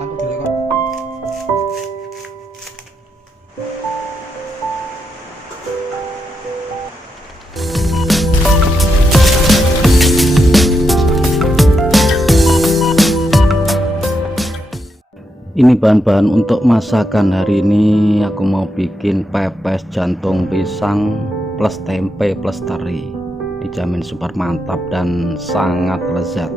Aku dulu kok. Ini bahan-bahan untuk masakan hari ini. Aku mau bikin pepes jantung pisang plus tempe plus teri, dijamin super mantap dan sangat lezat.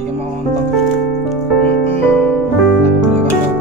Iki mau ontok. Aku dulu kok.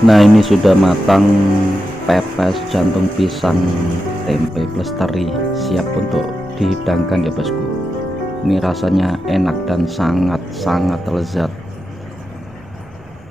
Nah, ini sudah matang pepes jantung pisang tempe plus teri, siap untuk dihidangkan ya bosku. Ini rasanya enak dan sangat lezat.